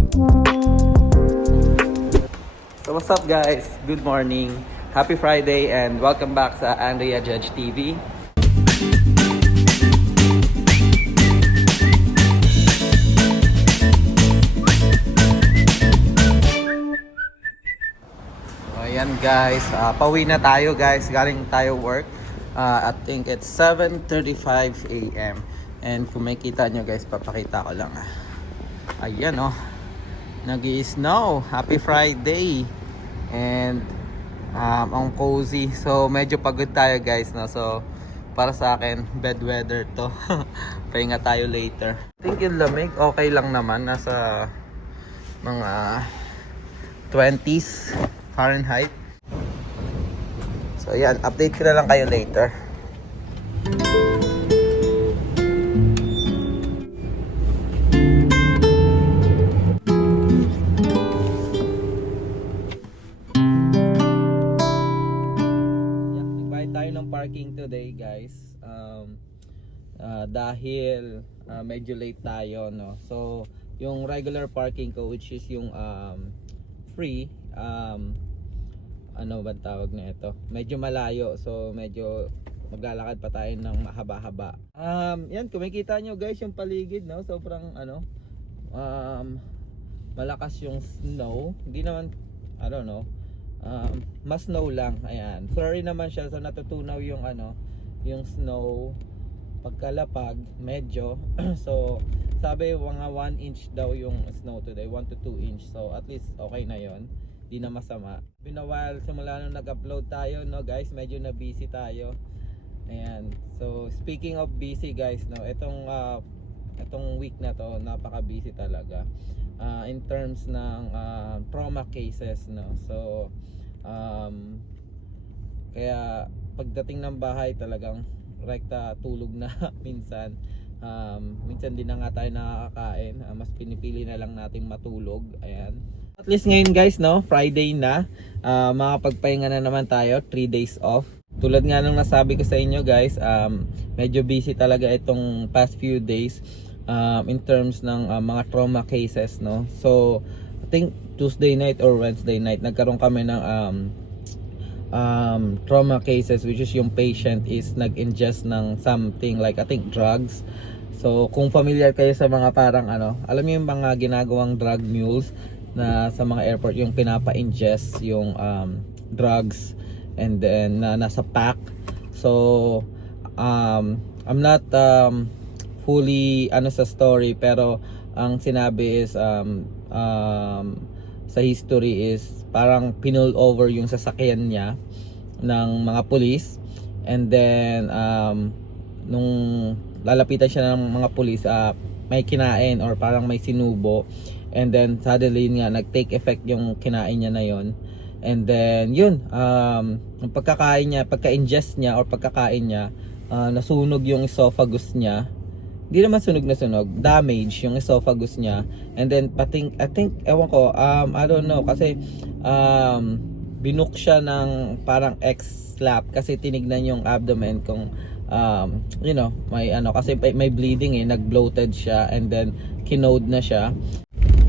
So what's up guys? Good morning. Happy Friday and welcome back sa Andrea Judge TV. Ayan guys, pauwi na tayo guys. Galing tayo work. I think it's 7:35 AM. And kung makita nyo guys, papakita ko lang. Ayan oh. Nag-i-snow. Happy Friday. And ang cozy. So medyo pagod tayo guys, no? So para sa akin, bed weather to. Pahinga tayo later. I think yung lamig okay lang naman, nasa mga 20s Fahrenheit. So yan, update ko na lang kayo later. Parking today guys, dahil medyo late tayo, no? So yung regular parking ko, which is yung free, ano ba tawag na ito, medyo malayo, so medyo maglalakad pa tayo ng mahaba-haba. Yan, kung makikita nyo guys yung paligid, no? Sobrang malakas yung snow, hindi naman, I don't know, mas snow lang. Ayan, sorry naman siya, so natutunaw yung yung snow pagkalapag medyo. So sabi mga 1 inch daw yung snow today, 1 to 2 inch, so at least okay na yon, di na masama. Been a while simula nung nag-upload tayo, no guys, medyo na busy tayo. Ayan, so speaking of busy guys, no, itong week na to napaka busy talaga. In terms ng trauma cases, no. So kaya pagdating ng bahay talagang rekta tulog na minsan. Minsan din na nga tayo nakakain. Mas pinipili na lang nating matulog. Ayan. At least ngayon guys, no, Friday na. Makapagpahinga na naman tayo, 3 days off. Tulad nga nung nasabi ko sa inyo guys, medyo busy talaga itong past few days. In terms ng mga trauma cases, no. So I think Tuesday night or Wednesday night nagkaroon kami ng trauma cases, which is yung patient is nag-ingest ng something like I think drugs. So kung familiar kayo sa mga parang alam niyo yung mga ginagawang drug mules na sa mga airport, yung pinapa-ingest yung drugs and then nasa pack. So I'm not fully sa story, pero ang sinabi is sa history is parang pinull over yung sasakyan niya ng mga pulis, and then nung lalapitan siya ng mga pulis, may kinain or parang may sinubo, and then suddenly nga nag-take effect yung kinain niya na yon, and then yun, yung pagkakain niya, pagka-ingest niya or pagkakain niya, nasunog yung esophagus niya. Hindi naman sunog na sunog, damage yung esophagus niya. And then I think ewan ko, I don't know, kasi binook siya ng parang X-slap kasi tinignan yung abdomen kung you know, may kasi may bleeding nag-bloated siya, and then kinode na siya.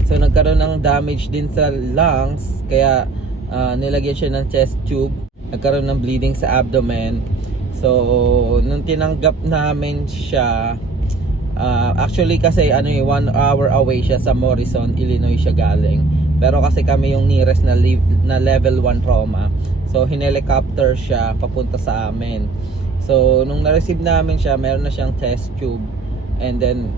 So nagkaroon ng damage din sa lungs, kaya nilagyan siya ng chest tube. Nagkaroon ng bleeding sa abdomen. So nung tinanggap namin siya, actually kasi 1 hour away siya, sa Morrison, Illinois siya galing. Pero kasi kami yung nearest na level 1 trauma, so hinelicopter siya papunta sa amin. So nung na-receive namin siya, meron na siyang test tube, and then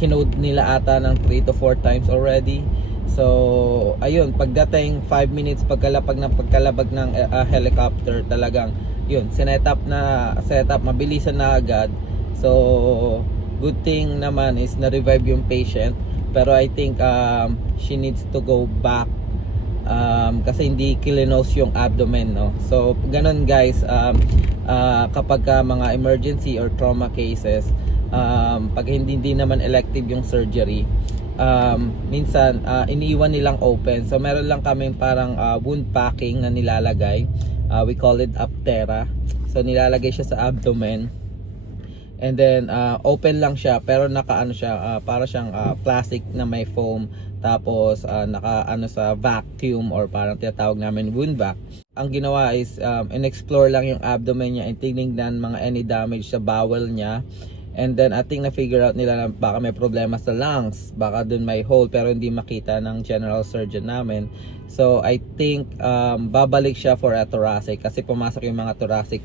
kinode nila ata ng 3 to 4 times already. So ayun, pagdating 5 minutes pagkalabag ng helicopter, talagang yun, setup, mabilisan na agad. So good thing naman is na-revive yung patient, pero I think she needs to go back kasi hindi kilinos yung abdomen, no. So ganun guys, kapag mga emergency or trauma cases, pag hindi naman elective yung surgery, minsan iniiwan nilang open. So meron lang kaming parang wound packing na nilalagay, we call it Aptera. So nilalagay siya sa abdomen, And then open lang siya pero naka-ano siya, para siyang plastic na may foam, tapos naka-ano sa vacuum or parang tinatawag namin wound vac. Ang ginawa is in-explore lang yung abdomen niya and tinignan mga any damage sa bowel niya. And then I think na-figure out nila na baka may problema sa lungs, baka dun may hole pero hindi makita ng general surgeon namin. So I think babalik siya for a thoracic kasi pumasok yung mga thoracic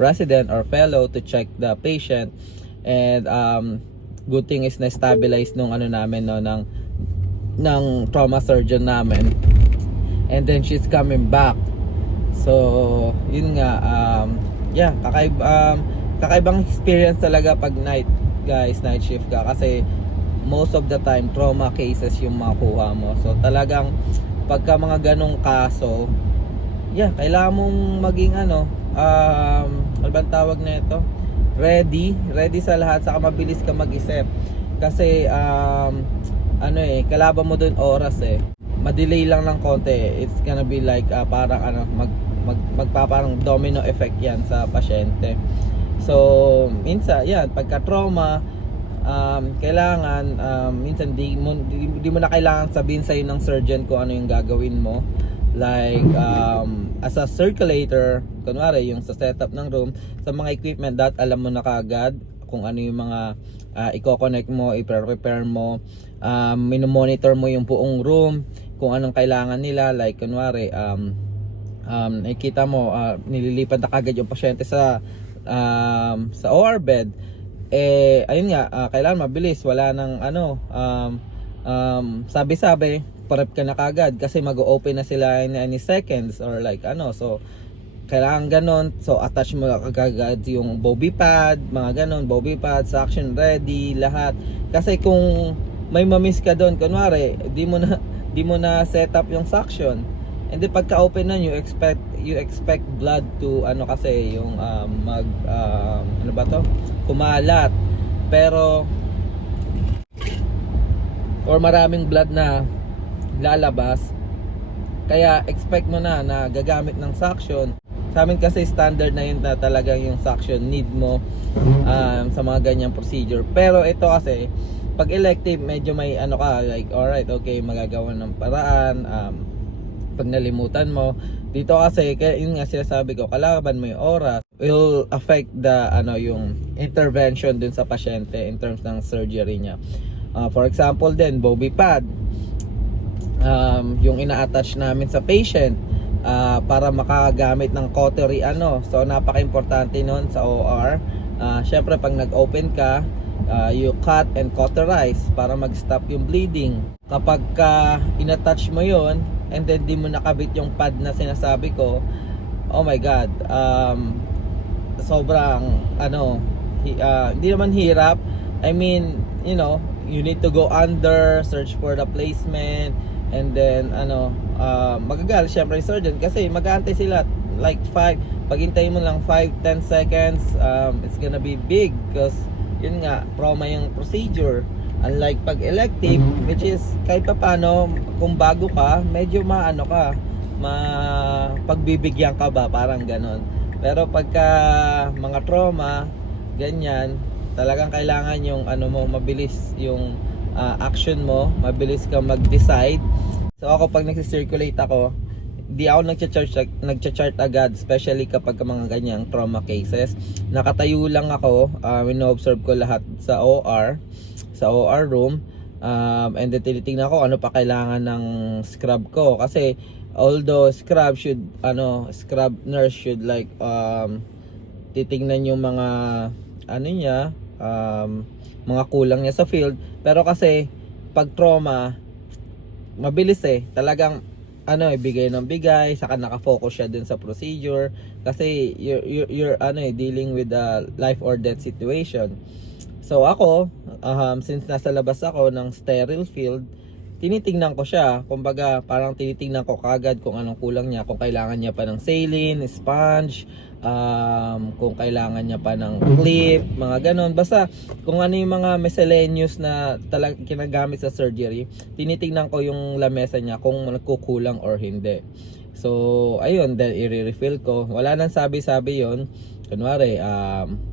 resident or fellow to check the patient. And good thing is na-stabilize nung ano namin, no, ng trauma surgeon namin. And then she's coming back. So yun nga, yeah, kakaibang experience talaga pag night shift ka kasi most of the time trauma cases yung makuha mo. So talagang pagka mga ganong kaso, yeah, kailangan mong maging ano bang tawag na ito? Ready sa lahat, saka mabilis ka mag-isip. Kasi kalaban mo dun oras ma-delay lang ng konti, it's gonna be like parang magpaparang domino effect yan sa pasyente. So minsan yan, pagka trauma, kailangan minsan di mo na kailangan sabihin sa'yo ng surgeon kung ano yung gagawin mo. Like as a circulator, kunwari yung sa setup ng room, sa mga equipment alam mo na kaagad kung ano yung mga i-connect mo, i-prepare mo, minomonitor mo yung buong room kung anong kailangan nila. Like kunwari nakikita mo nililipat na kagad yung pasyente sa OR bed, ayun nga, kailangan mabilis, wala nang sabi-sabi, prep ka na kagad kasi mag-open na sila in any seconds or like so kailangan ganon. So attach mo kagad yung bobby pad, mga ganon, bobby pad, suction ready, lahat. Kasi kung may mamiss ka doon, kunwari di mo na set up yung suction, and then pagka open na you expect blood to kasi yung kumalat, pero or maraming blood na lalabas, kaya expect mo na gagamit ng suction. Sa amin kasi standard na yun na talagang yung suction need mo sa mga ganyang procedure. Pero ito kasi pag elective medyo may like alright, okay, magagawa ng paraan pag nalimutan mo. Dito kasi, kaya yun nga sinasabi ko, kalaban mo yung oras, will affect the yung intervention dun sa pasyente in terms ng surgery niya. For example din, bobby pad, yung ina-attach namin sa patient para makagamit ng cautery so napaka-importante nun sa OR. Syempre pag nag-open ka, you cut and cauterize para mag-stop yung bleeding. Kapag in-attach mo yon and then di mo nakabit yung pad na sinasabi ko, oh my god, sobrang hindi naman hirap. I mean, you need to go under, search for the placement, and then magagal syempre yung surgeon kasi mag-aantay sila like 5, paghintay mo lang 5-10 seconds, it's gonna be big because yun nga, trauma yung procedure. Unlike pag elective, which is kahit pa paano, kung bago ka, medyo pagbibigyan ka ba, parang ganon. Pero pagka mga trauma, ganyan, talagang kailangan yung mabilis yung action mo, mabilis ka mag-decide. So ako pag nagsi-circulate ako, di ako nagcha-chart agad, especially kapag mga ganyang trauma cases. Nakatayo lang ako, ino-observe ko lahat sa OR room, and then tinitingnan ko ano pa kailangan ng scrub ko. Kasi although scrub nurse should like titingnan yung mga mga kulang niya sa field, pero kasi pag trauma mabilis talagang bigay ng bigay, saka nakafocus siya dun sa procedure kasi you're dealing with a life or death situation. So ako, since nasa labas ako ng sterile field, tinitingnan ko siya. Kumbaga, parang tinitingnan ko kagad kung anong kulang niya, kung kailangan niya pa ng saline, sponge, kung kailangan niya pa ng clip, mga ganon. Basta kung ano yung mga miscellaneous na talagang kinagamit sa surgery, tinitingnan ko yung lamesa niya kung nagkukulang or hindi. So ayun, then i-refill ko. Wala nang sabi-sabi yon. kunwari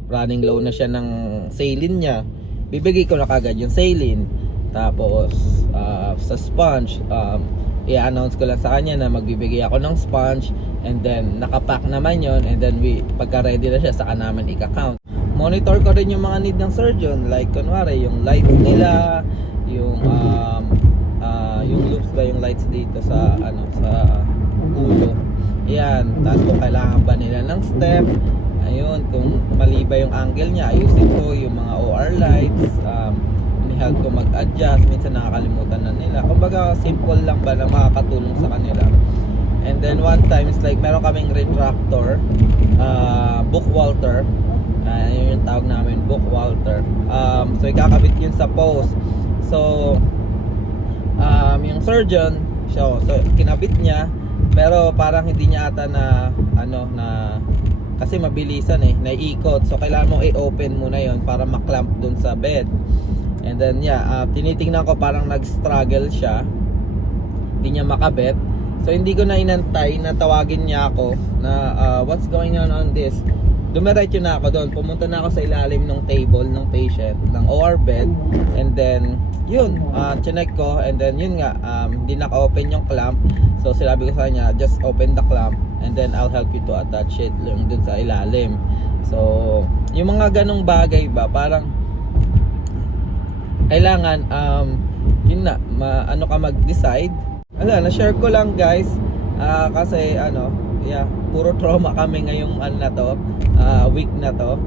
running low na siya ng saline niya, bibigay ko na kagad yung saline. Tapos sa sponge, i-announce ko lang sa kanya na magbibigay ako ng sponge, and then nakapack naman yon, and then pagka ready na siya, saka naman ika-count. Monitor ko rin yung mga need ng surgeon, like kunwari yung lights nila, yung loops ba, yung lights dito sa sa ulo. Yan, tapos kung kailangan ba nila ng step, ayun, kung mali ba yung angle niya, ayusin ko yung mga OR lights. Help ko mag-adjust, minsan nakakalimutan na nila. Kumbaga simple lang ba na makakatulong sa kanila. And then one time is like meron kaming retractor, Bookwalter, yun yung tawag namin, Bookwalter. So ikakabit yun sa post. So yung surgeon, so kinabit niya, pero parang hindi niya ata na kasi mabilisan naiikot. So kailangan mo i-open muna yon para maklamp dun sa bed. And then tinitingnan ko parang nag-struggle siya, hindi niya makabit. So hindi ko na inantay na tawagin niya ako na what's going on this. Dumiretso na ako doon, pumunta na ako sa ilalim ng table ng patient, ng OR bed. And then yun, chinek ko, and then yun nga, hindi naka-open yung clamp. So sinabi ko sa kanya, just open the clamp and then I'll help you to attach it lang dun sa ilalim. So yung mga ganong bagay ba, parang kailangan yun na, ka mag-decide. Na-share ko lang guys, kasi puro trauma kami ngayong week na to.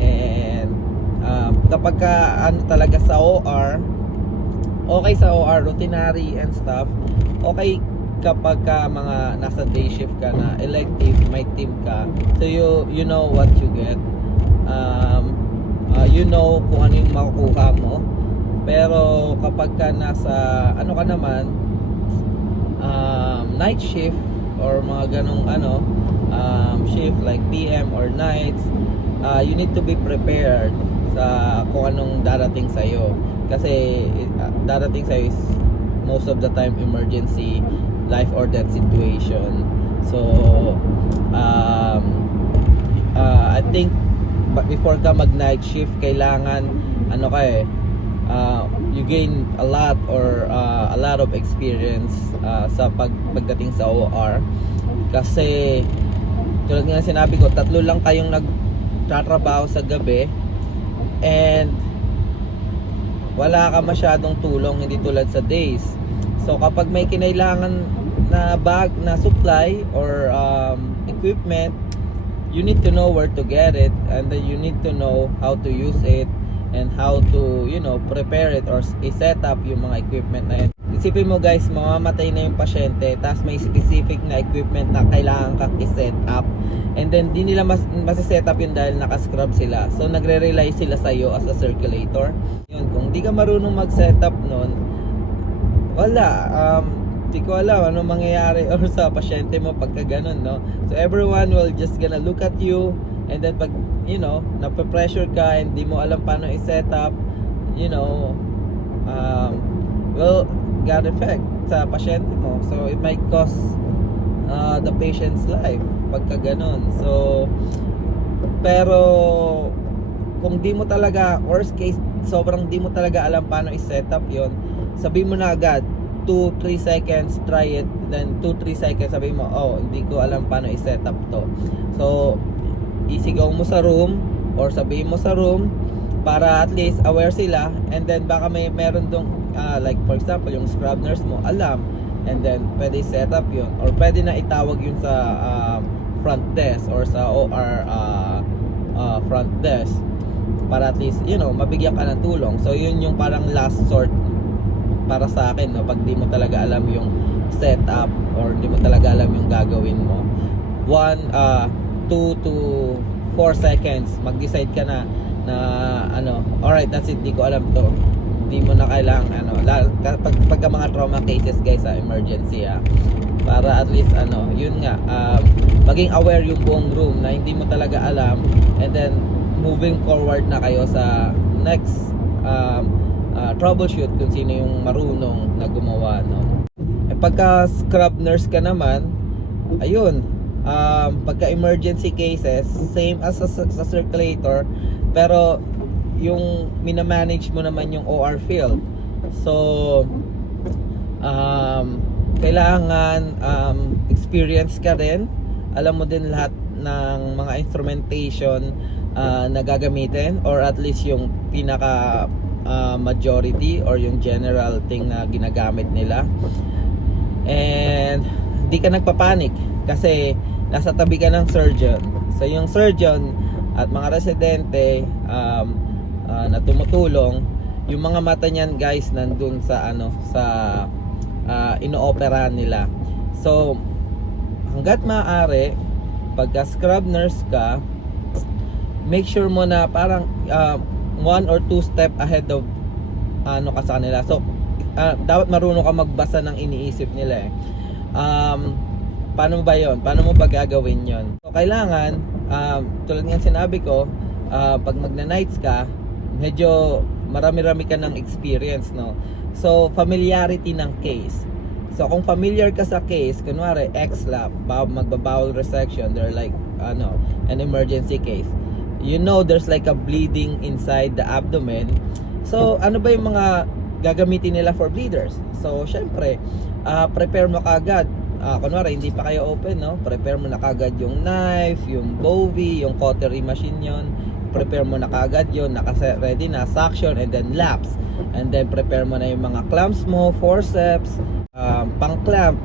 And kapag talaga sa OR, okay sa OR, routinary and stuff, okay kapag mga nasa day shift ka na elective, may team ka, so you know what you get, you know kung ano yung makukuha mo. Pero kapag ka nasa ka naman, night shift or mga ganong shift like PM or nights, you need to be prepared sa kung anong darating sa'yo. Kasi darating sa'yo is most of the time emergency, life or death situation. So I think before ka mag night shift, kailangan you gain a lot of experience sa pagdating sa OR. Kasi tulad nga sinabi ko, 3 lang kayong nagtatrabaho sa gabi, and wala ka masyadong tulong, hindi tulad sa days. So kapag may kinailangan na bag na supply or equipment, you need to know where to get it, and then you need to know how to use it and how to prepare it or i-set up yung mga equipment na yun. Isipin mo guys, mamamatay na yung pasyente, tapos may specific na equipment na kailangan kang i-set up, and then di nila masi-set up yun dahil naka-scrub sila. So nagre-rely sila sa iyo as a circulator. Yun, kung di ka marunong mag-set up nun, wala, di ko alam ano mangyayari or sa pasyente mo pagka ganun, no? So everyone will just gonna look at you, and then pag nape-pressure ka and di mo alam paano i-set up, will got effect sa pasyente mo. So it might cost the patient's life pagka ganun. So pero kung di mo talaga, worst case, sobrang di mo talaga alam paano i-set up yon, sabihin mo na agad 2-3 seconds, try it, then 2-3 seconds sabihin mo, hindi ko alam paano i-set up to. So isigaw mo sa room or sabihin mo sa room para at least aware sila, and then baka meron dong like for example yung scrub nurse mo alam, and then pwede set up yun, or pwede na itawag yun sa front desk or sa OR front desk para at least mabigyan ka ng tulong. So yun yung parang last sort para sa akin, pag di mo talaga alam yung setup or di mo talaga alam yung gagawin mo. 2 to 4 seconds mag-decide ka na alright, that's it, di ko alam to. Di mo na kailangan pagka mga trauma cases guys sa emergency, para at least yun nga, maging aware yung buong room na hindi mo talaga alam, and then moving forward na kayo sa next troubleshoot kung sino yung marunong na gumawa, no? Pagka scrub nurse ka naman, ayun, pagka emergency cases, same as sa circulator, pero yung minamanage mo naman yung OR field. So kailangan experience ka rin, alam mo din lahat ng mga instrumentation na gagamitin, or at least yung pinaka majority or yung general thing na ginagamit nila. And di ka nagpapanik kasi nasa tabi ka ng surgeon. So yung surgeon at mga residente na tumutulong, yung mga mata niyan guys nandun sa sa inoopera nila. So hanggat maaari, pagka scrub nurse ka, make sure mo na parang 1 or 2 step ahead of ka sa kanila. So dapat marunong ka magbasa ng iniisip nila paano ba yon? Paano mo ba gagawin yon? So kailangan tulad ng sinabi ko, pag magna-nights ka, medyo marami-rami ka ng experience, no? So familiarity ng case. So kung familiar ka sa case, kunwari X-lap, magbabowel resection, they're like an emergency case. You know there's like a bleeding inside the abdomen. So ano ba yung mga gagamitin nila for bleeders? So syempre, prepare mo kaagad. Kunwari hindi pa kayo open, no? Prepare mo na kaagad yung knife, yung bovie, yung cautery machine yon. Prepare mo na kaagad yon, naka-ready na, suction and then laps. And then prepare mo na yung mga clamps mo, forceps, pang-clamp,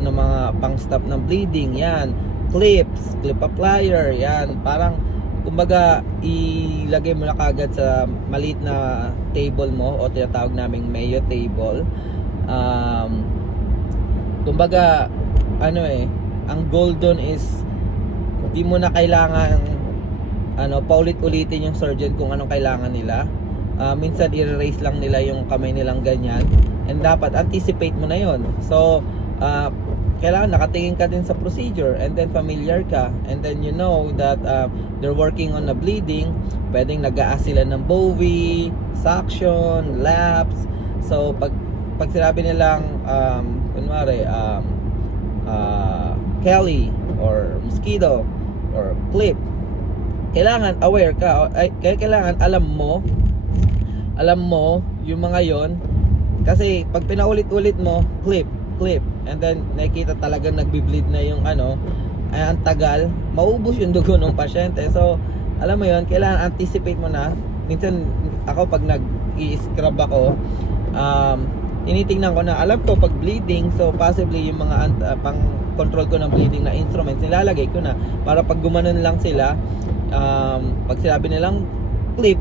ng mga pang-stop ng bleeding, yan, clips, clip applier, yan, parang kumbaga ilagay mo na kagad sa maliit na table mo, o tinatawag naming Mayo table. Kumbaga ang goal doon is di mo na kailangan paulit-ulitin yung surgeon kung anong kailangan nila. Minsan i-erase lang nila yung kamay nilang ganyan, and dapat anticipate mo na yon. So kailangan nakatingin ka din sa procedure, and then familiar ka, and then you know that they're working on the bleeding. Pwedeng nag-a-ask sila ng bovie, suction, laps. So pag sinabi nilang kunwari Kelly or mosquito or clip, kailangan aware ka, kailangan alam mo yung mga yon, kasi pag pinaulit-ulit mo clip, and then nakikita talaga nagbi-bleed na yung ang tagal, maubos yung dugo ng pasyente. So alam mo yon, kailangan anticipate mo na. Minsan ako pag nag-i-scrub ako, tinitingnan ko na, alam ko pag bleeding, so possibly yung mga pang control ko ng bleeding na instruments nilalagay ko na, para pag gumanon lang sila, pag sinabi nilang clip,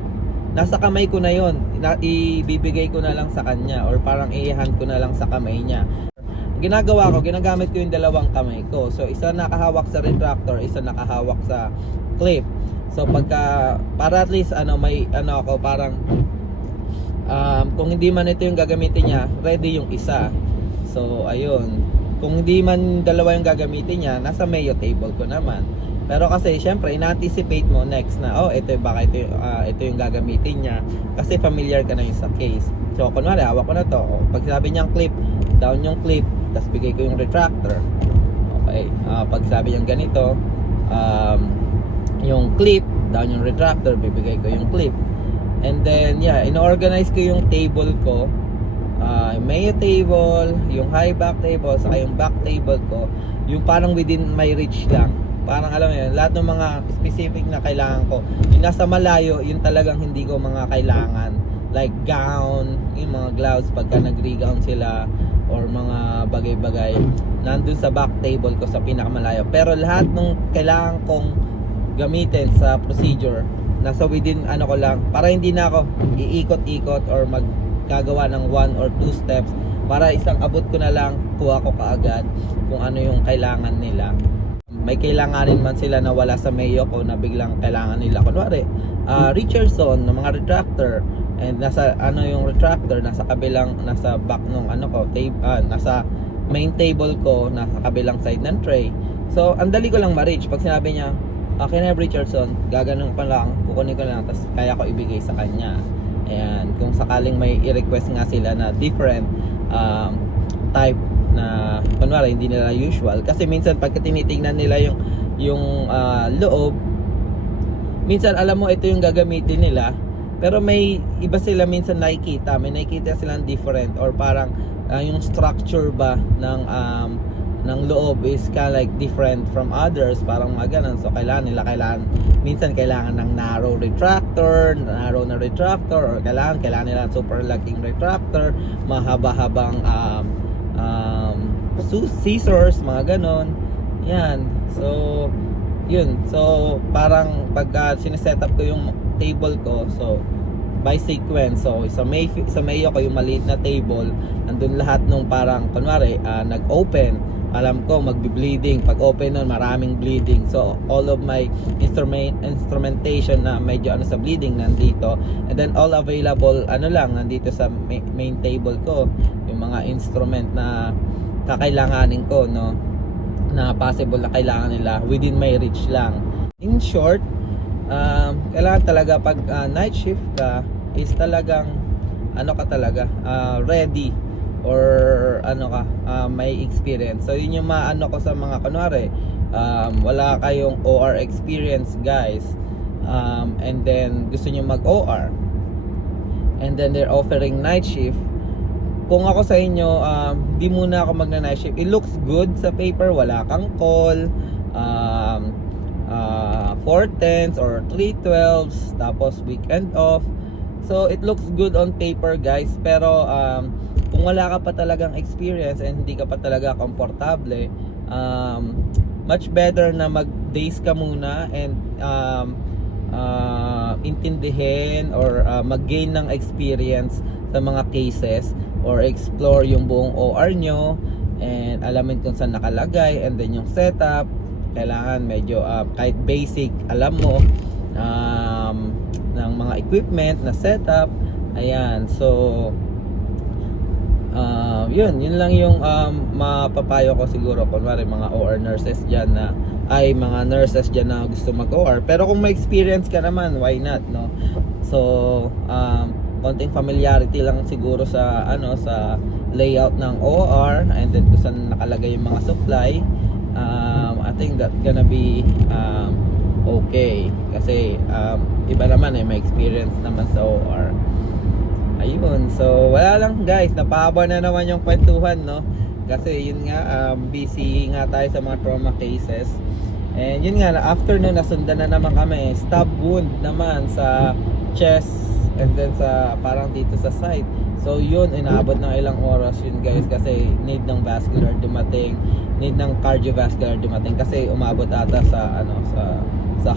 nasa kamay ko na yon, ibibigay ko na lang sa kanya, or parang i-hand ko na lang sa kamay niya. Ginagawa ko, ginagamit ko yung dalawang kamay ko. So isa nakahawak sa retractor, isa nakahawak sa clip. So pagka, para at least may ako parang kung hindi man ito yung gagamitin niya, ready yung isa. So ayun, kung hindi man dalawa yung gagamitin niya, nasa Mayo table ko naman. Pero kasi syempre ina-anticipate mo next na ito yung gagamitin niya, kasi familiar ka na yung sa case. So kunwari hawak ko na to, pag sabi niyang clip, down yung clip, tapos bigay ko yung retractor. Okay, pag sabi niyang ganito, yung clip, down yung retractor, bibigay ko yung clip. And then in-organize ko yung table ko, Mayo table, yung high back table, saka yung back table ko, yung parang within my reach lang. Parang alam mo yun, lahat ng mga specific na kailangan ko, yung nasa malayo, yun talagang hindi ko mga kailangan. Like gown, yung mga gloves pagka nag-re-gown sila, or mga bagay-bagay, nandun sa back table ko sa pinakamalayo. Pero lahat ng kailangan kong gamitin sa procedure, nasa within ko lang, para hindi na ako iikot-ikot or maggagawa ng 1 or 2 steps, para isang abot ko na lang, kuha ko kaagad kung ano yung kailangan nila. May kailanganin man sila na wala sa Mayo ko, na biglang kailangan nila, kunwari Richardson ng mga retractor, and nasa yung retractor nasa kabilang, nasa back nung nasa main table ko, nasa kabilang side ng tray. So ang dali ko lang ma-reach. Pag sinabi niya can I have Richardson, gaganon ko lang, kukunin ko lang, tapos kaya ko ibigay sa kanya. Ayan, kung sakaling may i-request nga sila na different type na kunwari hindi nila usual, kasi minsan pagka tinitingnan nila yung loob, minsan alam mo ito yung gagamitin nila, pero may iba sila minsan may nakikita silang different, or parang yung structure ba ng loob is kind of like different from others, parang mga ganun. So minsan kailangan ng narrow na retractor, or kailangan nila super laking retractor, mahaba-habang scissors, mga ganon. Yan. So yun. So parang pagka sineset up ko yung table ko, so by sequence. So sa may ako yung maliit na table, nandun lahat nung parang kunwari nag-open, alam ko magbi-bleeding. Pag open nun, maraming bleeding. So all of my instrumentation na medyo sa bleeding nandito, and then all available nandito sa main table ko, yung mga instrument na kakailanganin ko, no, na possible na kailangan nila within my reach lang. In short, kailangan talaga pag night shift ka is talagang ready, or may experience. So yun yung ko sa mga kunwari wala kayong OR experience, guys, and then gusto nyo mag OR, and then they're offering night shift. Kung ako sa inyo, di muna ako magna night shift. It looks good sa paper, wala kang call, 4/10s or 3/12s, tapos weekend off. So it looks good on paper, guys, pero kung wala ka pa talagang experience and hindi ka pa talaga komportable, much better na mag days ka muna and intindihin or mag-gain ng experience sa mga cases, or explore yung buong OR nyo and alamin kung saan nakalagay, and then yung setup kailangan medyo kahit basic alam mo ng mga equipment na setup. Ayan, so yun lang yung mapapayo ko siguro kunwari mga OR nurses dyan mga nurses dyan na gusto mag-OR. Pero kung may experience ka naman, why not, no? So konting familiarity lang siguro sa sa layout ng OR, and then kung saan nakalagay yung mga supply. I think that gonna be okay, kasi iba naman may experience naman sa OR. Ayun, so wala lang, guys, napahaba na naman yung kwentuhan, no, kasi yun nga busy nga tayo sa mga trauma cases. And yun nga, after nun nasundan na naman kami, stab wound naman sa chest, and then sa parang dito sa side. So yun, inaabot ng ilang oras yun, guys, kasi need ng vascular dumating, need ng cardiovascular dumating, kasi umabot ata sa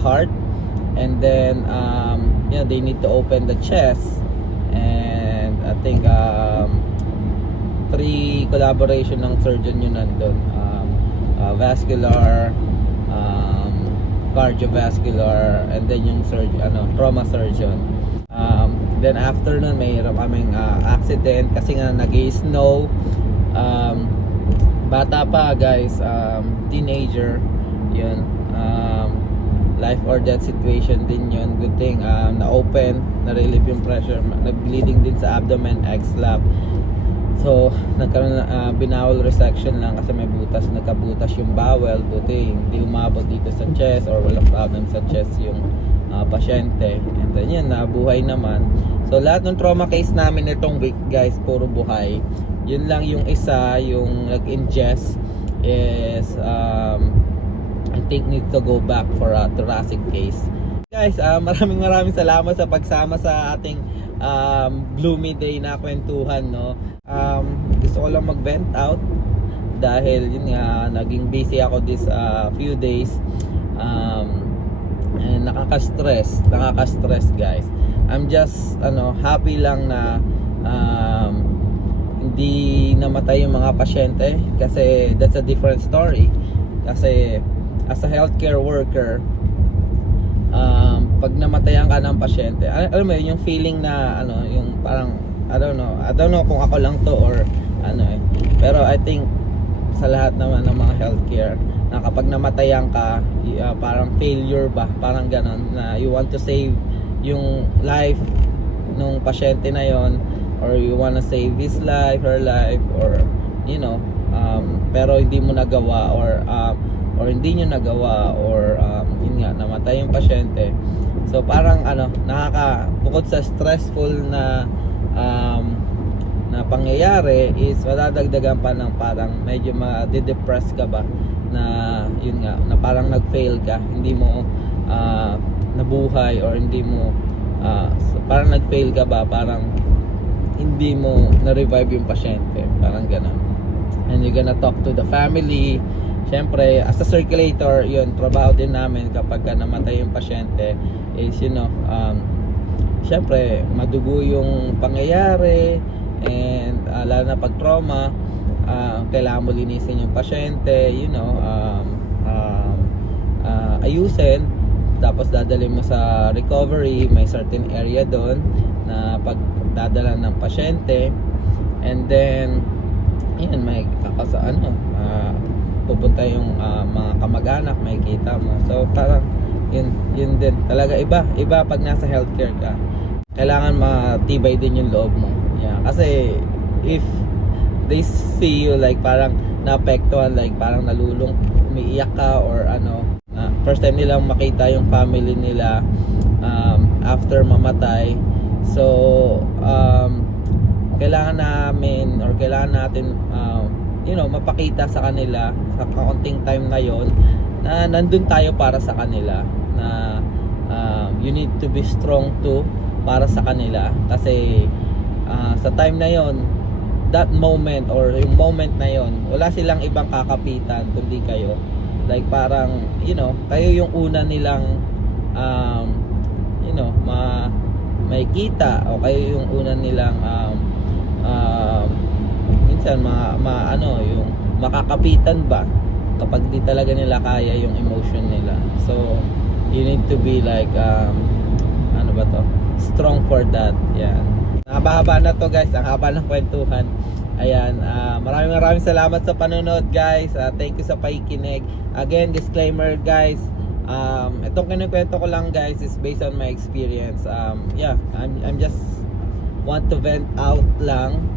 heart. And then they need to open the chest, and I think 3 collaboration ng surgeon yun nandun, vascular, cardiovascular, and then yung trauma surgeon. Then after nun, mayroon kaming accident kasi nga nag-snow. Bata pa, guys, teenager yun, life or death situation din yun. Good thing na-open, na-relieve yung pressure, nag-bleeding din sa abdomen, X-lap. So nagkaroon binawal resection lang kasi may butas, nagkabutas yung bowel. Buti hindi umabot dito sa chest, or walang problem sa chest yung pasyente. And then yun, nabuhay naman. So lahat ng trauma case namin itong week, guys, puro buhay. Yun lang yung isa, yung nag-ingest is I think need to go back for a thoracic case. Guys, maraming salamat sa pagsama sa ating gloomy day na kwentuhan, no. Gusto ko lang mag-vent out dahil yun nga, naging busy ako this few days, and nakaka-stress, guys. I'm just happy lang na hindi namatay yung mga pasyente, kasi that's a different story. Kasi as a healthcare worker, pag namatayan ka ng pasyente, alam mo yung feeling na yung parang I don't know kung ako lang to or pero I think sa lahat naman ng mga healthcare na kapag namatayan ka, parang failure ba, parang ganon, na you want to save yung life nung pasyente na yon, or you wanna save his life, her life, or pero hindi mo nagawa or hindi nyo nagawa or yun nga, namatay yung pasyente. So parang bukod sa stressful na pangyayari is madadagdagan pa ng parang medyo ma-depress ka ba na yun nga, na parang nag-fail ka, hindi mo nabuhay or hindi mo so parang nag-fail ka ba, parang hindi mo na-revive yung pasyente, parang gano'n. And you're gonna talk to the family. Siyempre, as a circulator, yun, trabaho din namin kapag namatay yung pasyente is, siyempre, madugo yung pangyayari and lalo na pag trauma, kailangan mo linisin yung pasyente, ayusin, tapos dadalhin mo sa recovery, may certain area doon na pagdadala ng pasyente, and then yun, may pupunta yung mga kamag-anak, may kita mo. So parang yun din talaga, iba pag nasa healthcare ka, kailangan matibay din yung loob mo. Yeah, kasi if they see you like parang naapektuhan, like parang umiiyak ka or first time nilang makita yung family nila after mamatay. So kailangan natin mapakita sa kanila sa kaunting time na yon na nandun tayo para sa kanila, na you need to be strong too para sa kanila, kasi sa time na yon, that moment or yung moment na yon, wala silang ibang kakapitan kundi kayo. Like parang kayo yung una nilang may kita, o kayo yung una nilang minsan yung makakapitan ba kapag di talaga nila kaya yung emotion nila. So you need to be like strong for that. Yan, haba-haba na to guys, ang haba ng kwentuhan. Ayan, maraming salamat sa panonood guys. Thank you sa pakikinig. Again, disclaimer guys, itong kinukwento ko lang guys is based on my experience. I'm just want to vent out lang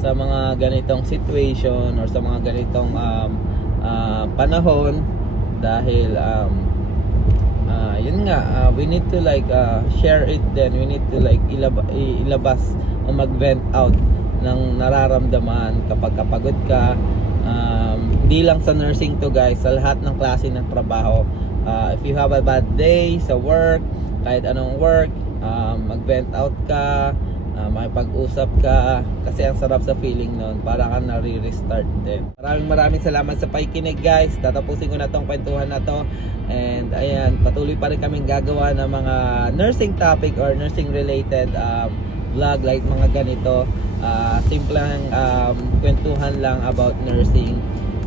sa mga ganitong situation or sa mga ganitong panahon, dahil yun nga, we need to like share it, then we need to like ilabas o mag-vent out ng nararamdaman kapag kapagod ka. Hindi lang sa nursing to guys, sa lahat ng klase ng trabaho. If you have a bad day sa work, kahit anong work, mag-vent out ka, makipag-usap ka, kasi ang sarap sa feeling nun, para kang nare-restart din. Maraming salamat sa pakikinig guys. Tatapusin ko na tong kwentuhan na to, and ayan, patuloy pa rin kaming gagawa ng mga nursing topic or nursing related vlog like mga ganito. Simpleng kwentuhan lang about nursing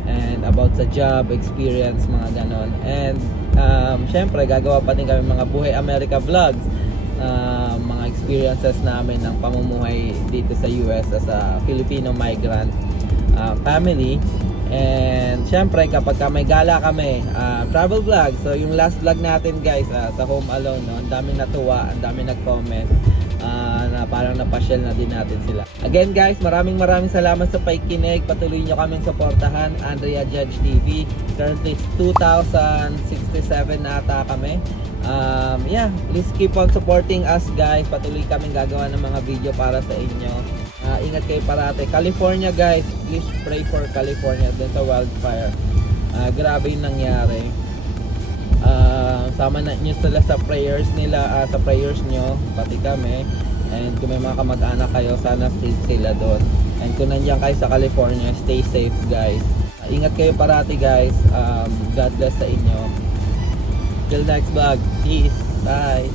and about sa job experience, mga ganon. And syempre gagawa pa din kami mga Buhay America vlogs, mga experiences namin ng pamumuhay dito sa US as a Filipino migrant family. And syempre kapag may gala kami, travel vlog. So yung last vlog natin guys, sa Home Alone, no, ang daming natuwa, ang daming nag-comment na parang napasyal na din natin sila. Again guys, maraming salamat sa pakikinig. Patuloy nyo kaming suportahan, Andrea Judge TV. Currently 2,067 na ata kami. Please keep on supporting us guys. Patuloy kaming gagawa ng mga video para sa inyo. Ingat kayo parate. California guys, please pray for California dun sa wildfire. Grabe yung nangyari. Sama na nyo sila sa prayers nila, sa prayers nyo, pati kami. And kung may mga kamag-anak kayo, sana safe sila doon. And kung nandiyan kayo sa California, stay safe guys. Ingat kayo parati guys. God bless sa inyo. Till next vlog. Peace. Bye.